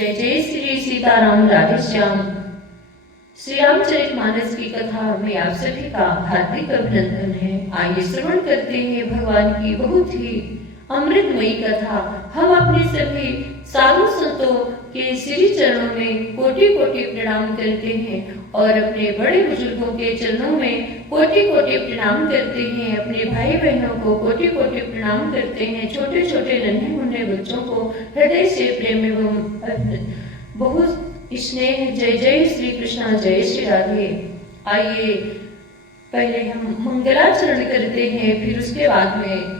जय जय श्री सीताराम राधे श्याम। श्री रामचरितमानस की कथा में आप सभी का हार्दिक अभिनंदन है। आइए श्रवण करते हैं भगवान की बहुत ही अमृतमयी कथा। हम अपने सभी साधु संतों के श्री चरणों में कोटि कोटि प्रणाम करते हैं और अपने बड़े बुजुर्गों के चरणों में कोटि कोटि प्रणाम करते हैं। अपने भाई बहनों को कोटि कोटि प्रणाम करते हैं। छोटे छोटे नन्हे मुन्ने बच्चों को हृदय से प्रेम एवं बहुत स्नेह जय जय श्री कृष्णा जय श्री राधे। आइए पहले हम मंगलाचरण करते हैं, फिर उसके बाद में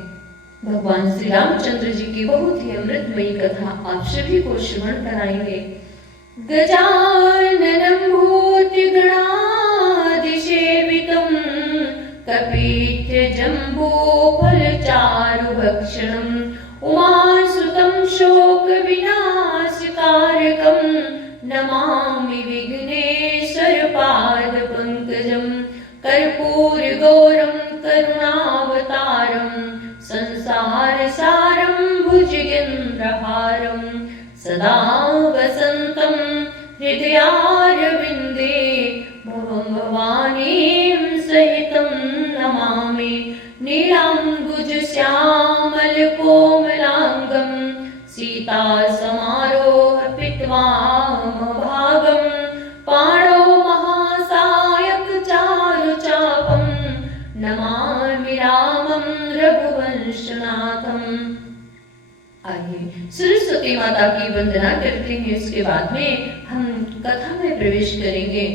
भगवान श्री रामचंद्र जी की बहुत ही अमृतमयी कथा आप सभी को श्रवण कराएंगे। गजाननं भूतगणाधिसेवितं कपीत्यजम्बोफलचारुभक्षणं उमासुतं शोकविनाशकारकं नमामि विघ्नेश्वरपादपङ्कजं कर्पूरगौरं करुणावतारं संसारसारं भुजगेन्द्रहारं सदा वसन्तं हृदयारविन्दे भवं भवानीं सहितं नमामि। नीलाम्बुजश्यामलकोमलाङ्गं सीतासमारोहपित्वामभागं पाणौ महासायकचारुचापं नमामि रामं रघुवंशनाथं। आइए सरस्वती माता की वंदना करते हैं, इसके बाद में हम कथा में प्रवेश करेंगे।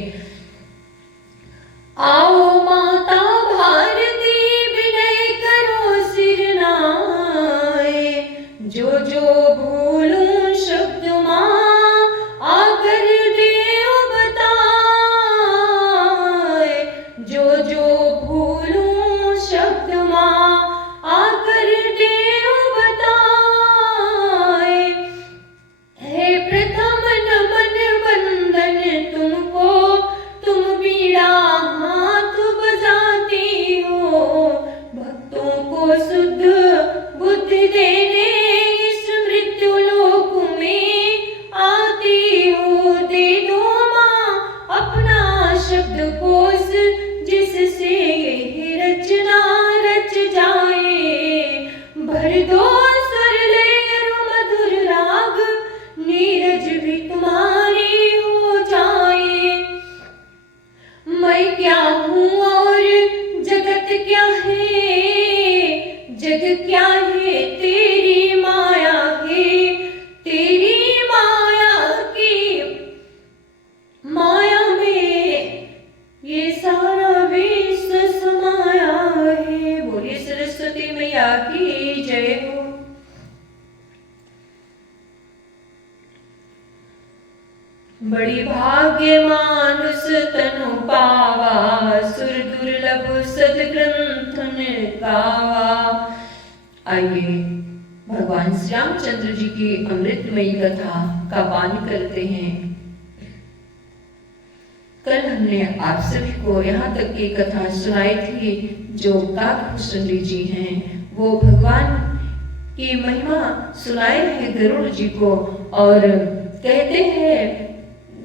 आओ माता भारती विनय करो सिर नाए, जो जो भूलूं शब्द माँ आकर देव बताए, जो जो भूलूं शब्द माँ आकर देव बताए। हे प्रथम नमन वंदन तुमको, तुम बीड़ा हाथ बजाती हो, भक्तों को शुद्ध बुद्धि देने इस मृत्यु लोक में आती हो। दे दो माँ अपना शब्द कोश, जिससे रचना रच जाए। भर दो स्वर लय मधुर राग, नीरज भी तुम्हारी हो जाए। मैं क्या हूँ और जगत क्या है, जग क्या है तेरी माया है। तेरी माया की माया में ये सारा विश्व समाया है। बोलिए सरस्वती मैया की जय हो। बड़ी भाग्य मानुष तनु पावा, सुर दुर्लभ सदग्रंथन गावा। आइए भगवान श्री रामचंद्र जी की अमृतमयी कथा का पान करते हैं। कल हमने आप सभी को यहाँ तक की कथा सुनाई थी। जो काकभूषण जी हैं वो भगवान की महिमा सुनाए हैं गरुड़ जी को, और कहते हैं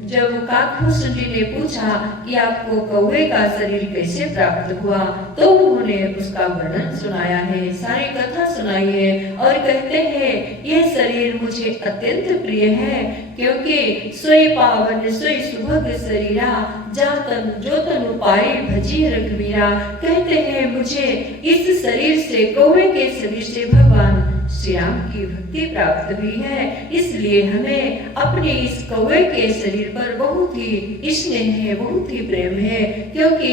जब काकभूषण जी ने पूछा कि आपको कौवे का शरीर कैसे प्राप्त हुआ, तो उन्होंने उसका वर्णन सुनाया है, सारी कथा सुनाई है और कहते हैं यह शरीर मुझे अत्यंत प्रिय है, क्योंकि सोई पावन सोई सुभग शरीरा, जा तन जो तनु पाए भजी रघुवीरा। कहते हैं मुझे इस शरीर से, कौवे के शरीर से भगवान श्री राम की भक्ति प्राप्त हुई है, इसलिए हमें अपने इस कौवे के शरीर पर बहुत ही स्नेह है, बहुत ही प्रेम है, क्योंकि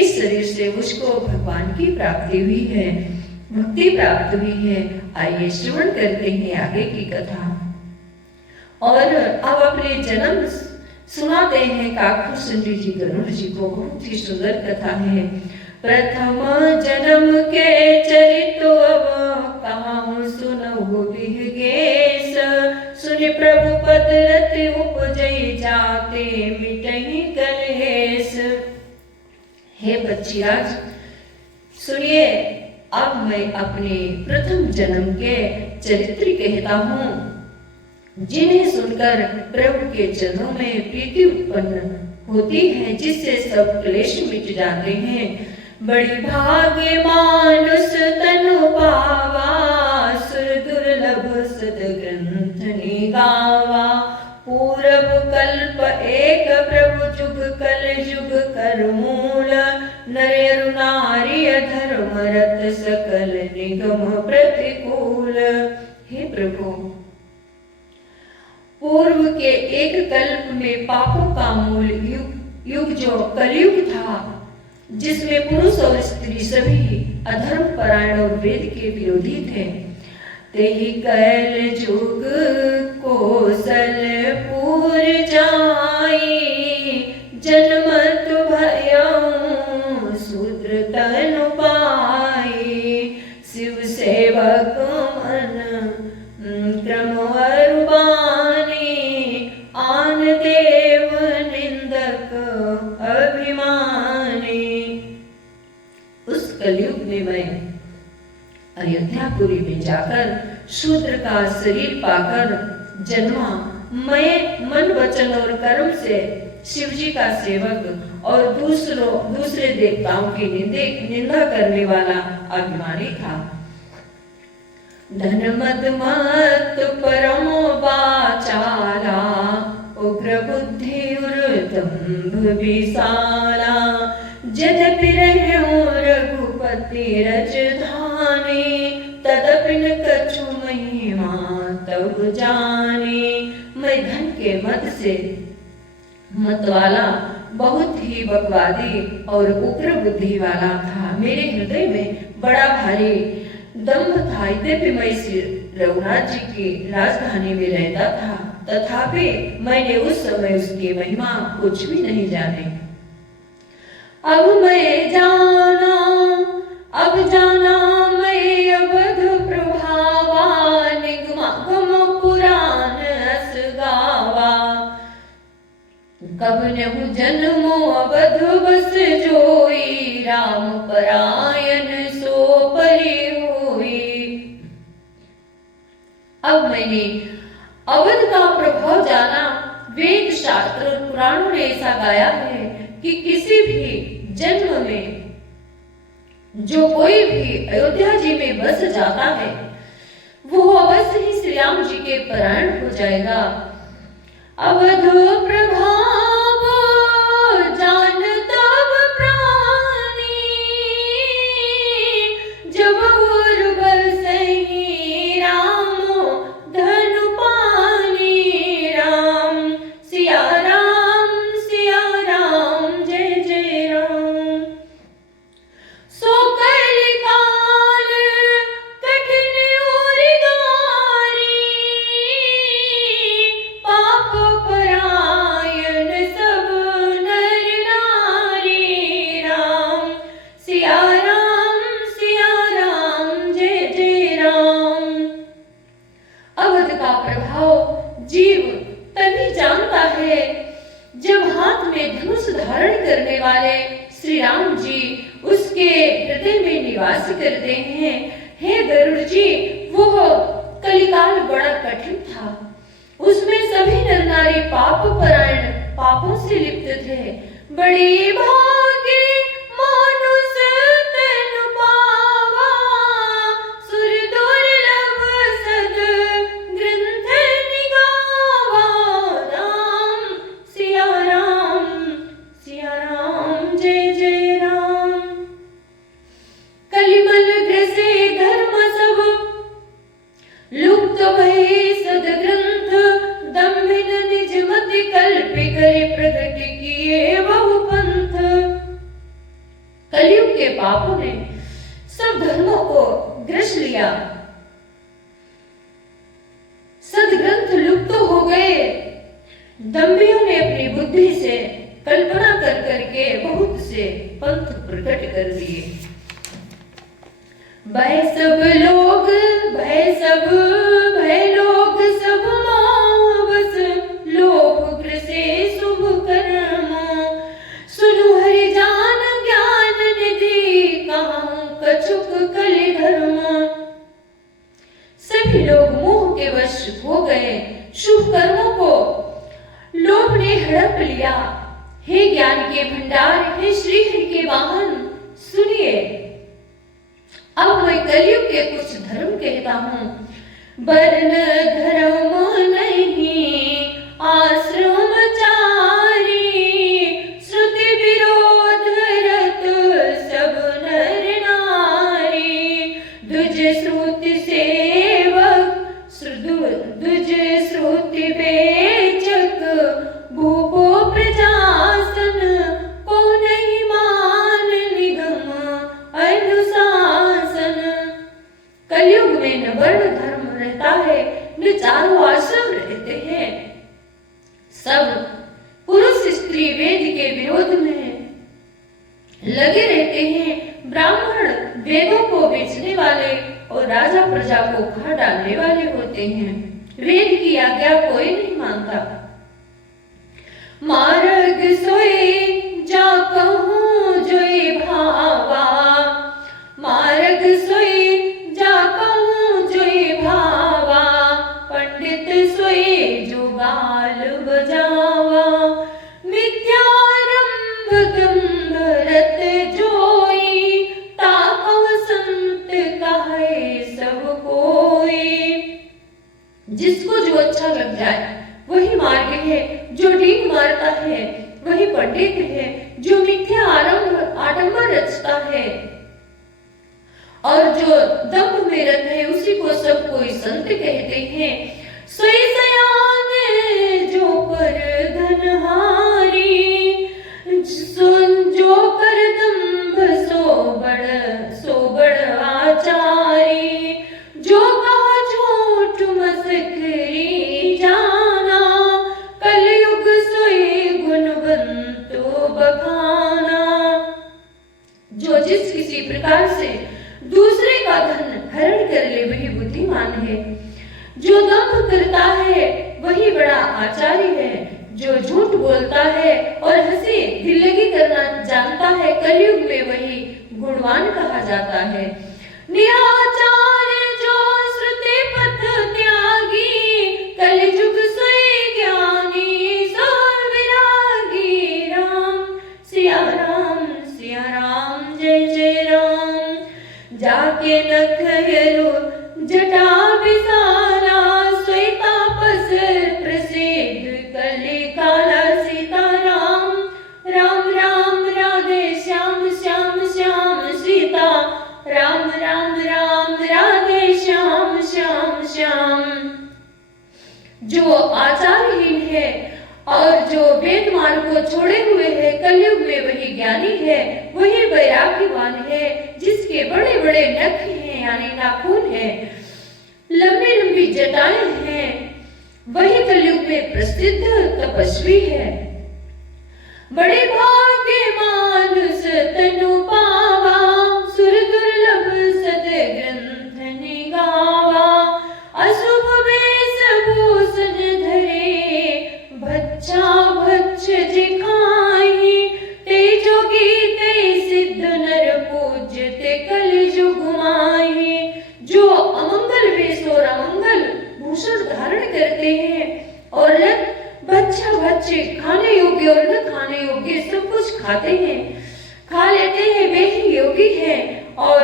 इस शरीर से मुझको भगवान की प्राप्ति हुई है, भक्ति प्राप्त हुई है। आइए श्रवण करते हैं आगे की कथा। और अब अपने जन्म सुनाते हैं काकभूषण जी गरुड़ जी को। बहुत ही सुंदर कथा है। प्रथम जन्म के चरित अब कहाऊं सुनहु विहगेश, सुन प्रभु पद रत उपजई जाते मिटहि कलेश। हे बच्चियाज सुनिए, अब मैं अपने प्रथम जन्म के चरित्र कहता हूँ। जिन्हें सुनकर प्रभु के चरणों में प्रीति उत्पन्न होती है, जिससे सब क्लेश मिट जाते हैं। बड़ी भाग्य मानुष तनु पावा, सुर दुर्लभ सद ग्रंथ निगावा। पूरब कल्प एक प्रभु जुग कल जुग कर मूल, नर नारी धर्म रत सकल निगम प्रतिकूल। हे प्रभु, पूर्व के एक कल्प में पापों का मूल युग जो कलयुग था, जिसमें पुरुष और स्त्री सभी अधर्म परायण और वेद के विरोधी थे, तेहि कल जुग कौशलपुर जाई, जन्मत भयउ शूद्र तनु पाई। शिव सेवक मन क्रम अरुबानी, आन देव निंदक अभिमानी। उस कलयुग में मैं अयोध्यापुरी में जाकर शूद्र का शरीर पाकर जन्मा। मैं मन वचन और कर्म से शिव जी का सेवक और दूसरे देवताओं की निंदा करने वाला अभिमानी था। धन मद मत परम वाचाला, उग्र बुद्धि उर्दम्भ विशाला। यद्यपि रहूं रघुपति रजधानी, तदपि न कछु महिमा तब जाने। मैं धन के मद से मतवाला, बहुत ही बकवादी और उग्र बुद्धि वाला था। मेरे हृदय में बड़ा भारी दम्भ था। यद्यपि मैं श्री रघुनाथ जी की राजधानी में रहता था, तथापि मैंने उस समय उसकी महिमा कुछ भी नहीं जाने। अब जाना मैं अवध प्रभावा, निगम पुराण अस गावा। कब नहु जन्मो अवध बस जोई, राम परायण सो परि होई। अब मैंने अवध का प्रभाव जाना। वेद शास्त्र और पुराणों ने ऐसा गाया है कि किसी भी जन्म में जो कोई भी अयोध्या जी में बस जाता है, वो अवश्य ही श्री राम जी के परायण हो जाएगा। अवध प्रभाव जान तब प्राणी, जब उर बरसहि रामो धनु पानी। राम सिया राम जय जय राम। सो कलिकाल कठिन और गारी, पाप परायण सब नर नारी। राम सिया राम जय जय राम। अवध का प्रभाव जीव तभी जानता है जब हाथ में धनुष धारण करने वाले श्री राम जी उसके हृदय में निवास करते हैं। हे गरुड़ जी, वो कलिकाल बड़ा कठिन था। उसमें सभी नर नारी पाप परायण, पापों से लिप्त थे। बड़ी भागी मानुष तनु पावा, सुर दुर्लभ सद ग्रंथ निगावा। राम सिया राम जय जय राम। कलिमल ग्रसे धर्म सब, लुप्त भय सद ग्रंथ। दम्भिन निज मति कल्पि करे, प्रगट किए बहु पंथ। कलयुग के पापों ने सब धर्मों को ग्रस लिया, सदग्रंथ लुप्त हो गए। दम्भियों ने अपनी बुद्धि से कल्पना कर करके बहुत से पंथ प्रकट कर दिए। भय लोग सब मावस, लोभ ग्रसे शुभ कर्म। सुनु हरि जान ज्ञान निधि, कहूं कछुक कलि धर्म। सभी लोग मोह के वश हो गए, शुभ हड़प लिया। हे ज्ञान के भंडार, हे श्री हरि के वाहन, सुनिए। अब मैं कलयुग के कुछ धर्म कहता हूँ। वर्ण धर्म नहीं आश्रम चारी, श्रुति विरोध रत सब नर नारी। द्विज श्रुति सेवक द्विज श्रुति बेचक, भूपो प्रजासन को नहीं मान निगम अनुशासन। कलयुग में न वर्ण धर्म रहता है, न चारों आश्रम रहते हैं। सब पुरुष स्त्री वेद के विरोध में लगे रहते हैं। ब्राह्मण वेदों को बेचने वाले और राजा प्रजा को खा डालने वाले होते हैं। वेद की आज्ञा कोई नहीं मानता। मार्ग सोए जा कहूँ जोई भावा, मार्ग सोए जा कहूँ जोई भावा। पंडित सोए जो गाल बजावा, मिथ्यारंभ गंभरत जोई। ताकव संत कहे सब कोई। जिसको जो अच्छा लग जाए वही मार्ग है। जो ढींग मारता है वही पंडित है। जो मिथ्या आडंबर रचता है और जो दंभ में रत है, उसी को सब कोई संत कहते हैं। सोई सयाने जो पर धनहारी, जो कर दंभ सो बड़ आचारी। जो कहा झूठ मस्करी जाना, कलयुग सोई गुणवंतो बखाना। जो जिस किसी प्रकार से दूसरे का धन हरण कर ले वही बुद्धिमान है। जो दंभ करता है वही बड़ा आचार्य है। जो झूठ बोलता है और हंसी दिल्लगी करना जानता है, कलयुग में वही गुणवान कहा जाता है। निराचार्य जो श्रुति पथ त्यागी, कलयुग सोई ज्ञानी सो विरागी। राम सिया राम जय जय राम। जाके नखयरु जटा विसारा, सोई तापस प्रसिद्ध कलि काला। सीता राम राम राम राधे श्याम श्याम श्याम सीता। राम राम राम राधे श्याम श्याम श्याम। जो आचारहीन है और जो वेद मार्ग को छोड़े हुए है, कलयुग में वही ज्ञानी है, वही वैराग्यवान है। जिसके बड़े बड़े नख हैं यानी नाखून है, लंबी लंबी जटाएं हैं, वही कलयुग में प्रसिद्ध तपस्वी है। बड़े भाग्य मानुष तनु पावा, सुर दुर्लभ सद ग्रंथ निगावा। अशुभ वेश भूषण धरे, भच्छा भच्छ जिखाई। ते जोगी ते सिद्ध नर पूज्य, ते कल जुग माही। जो अमंगल वेश और अमंगल भूषण धारण करते हैं और भच्छा भच्चे खाने योग्य और न खाने योग्य सब कुछ खाते हैं, खा लेते हैं, वे ही योगी हैं और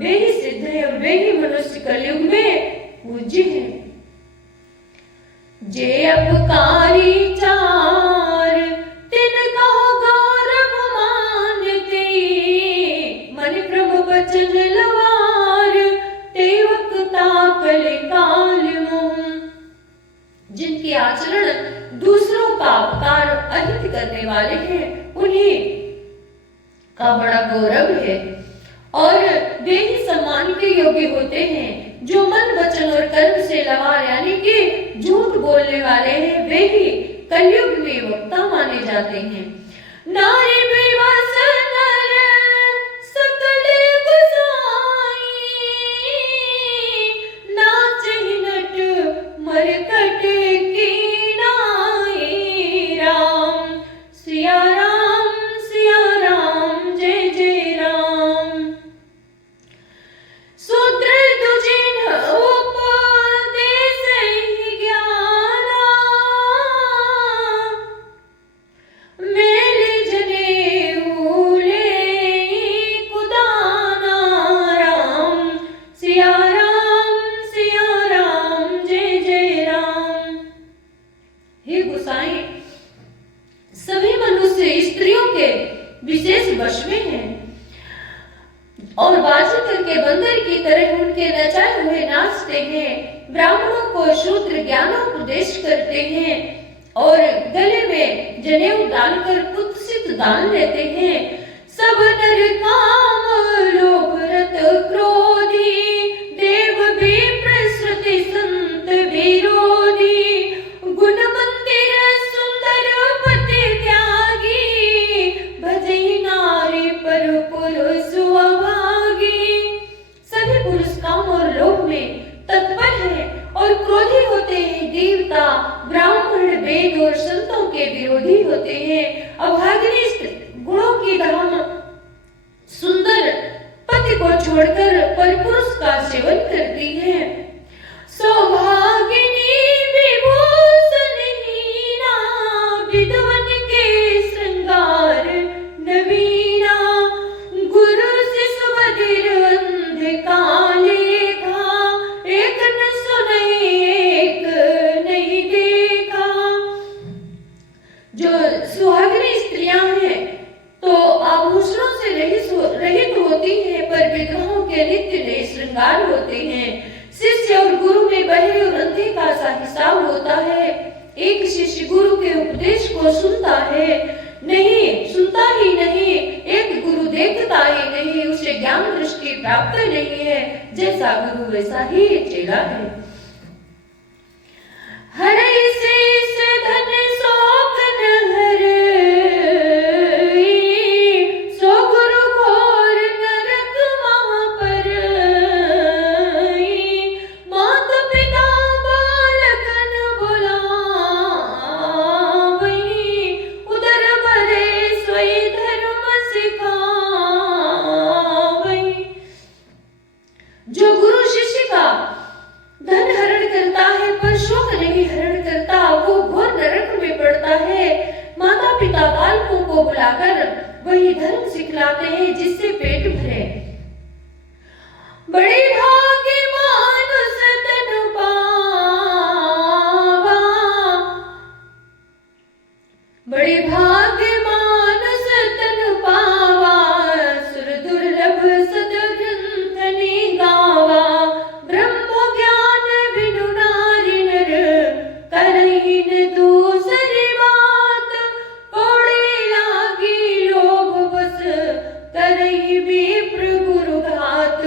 वे ही सिद्ध है और वे ही मनुष्य कलयुग में पूज्य है। जे अपकारी चार तिन कहो गौरव मानते, मन प्रभु बचन लवार। ते वक्ता कल काल मुँह। जिनके आचरण दूसरों का अपकार अहित करने वाले हैं, उन्हें का बड़ा गौरव है और वे ही सम्मान के योग्य होते हैं। जो मन वचन और कर्म से लवार यानी कि झूठ बोलने वाले हैं, वे ही कलयुग में वक्ता माने जाते हैं। नारी विवश नर सकल गुसाई, नाचहि नट मरकट की नाई। राम सिया राम जय जय राम। सूत्र दुजिन उपदेश ज्ञाना, विशेष वश में हैं और बाजीगर के बंदर की तरह उनके नचाए हुए नाचते हैं। ब्राह्मणों को शूद्र ज्ञानोपदेश करते हैं और गले में जनेऊ डालकर कुत्सित दान लेते हैं। सब नर काम लोभ रत क्रोधी, देव भी प्रसृति संत विरोधी। गुण मंदिर सुंदर पति त्यागी, भजई नारी पर पुरुष अभागी। सभी पुरुष काम और लोभ में तत्पर है और क्रोधी होते हैं। देवता ब्राह्मण वेद और संतों के विरोधी होते हैं। अभागिनी गुणों की धाम सुंदर पति को छोड़कर परपुरुष का सेवन करती है। सौभागिनी विभूषणहीना, विद्वन के श्रृंगार नवीना। गुरु शिशु बधिर अंध काले था, एक न सुने एक नहीं देखा। जो सुहागिनी स्त्रियां हैं तो आभूषणों से रहित होती हैं, पर विधवाओं के नित्य नए श्रृंगार होते हैं। शिष्य और गुरु में बहरे और अंधे का सा हिसाब होता है। एक शिष्य गुरु के उपदेश को सुनता है नहीं, सुनता ही नहीं। एक गुरु देखता ही नहीं, उसे ज्ञान दृष्टि प्राप्त नहीं है। जैसा गुरु वैसा ही चेला है। हरै शेष धन शोकन हर, सो गुरु घोर नरक महा पर। मात पिता बालकन बुलावई, उदर भरे सोई धर्म सिखावई। जो गुरु शिष्य का धन हरण करता है पर शोक नहीं हरण करता, वो घोर नरक में पड़ता है। माता पिता बालकों को बुलाकर वही धर्म सिखलाते हैं जिससे पेट भरे। बड़े भाग्य मानुष तन पावा, बड़े भाग्य मानुष तन पावा। सुर दुर्लभ सद ग्रंथ नि गावा, ब्रह्म ज्ञान बिनु नारी नर करहि न दूसरी बात। कौड़ी लागी लोभ बस करहि विप्र गुरु घात।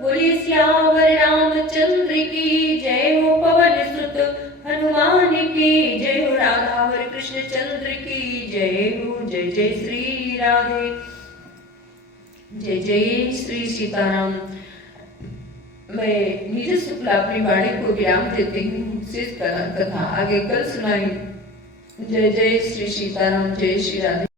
बोली श्यावर रामचंद्र की जय हो, पवन सुत हनुमान की जय हो, राधावर कृष्ण चंद्र की जय हो। जय जय श्री राधे, जय जय श्री सीताराम। मैं नीरज शुक्ला अपनी वाणी को विराम देती हूँ। शेष कथा आगे कल सुनाई। जय जय श्री सीताराम, जय श्री राधे।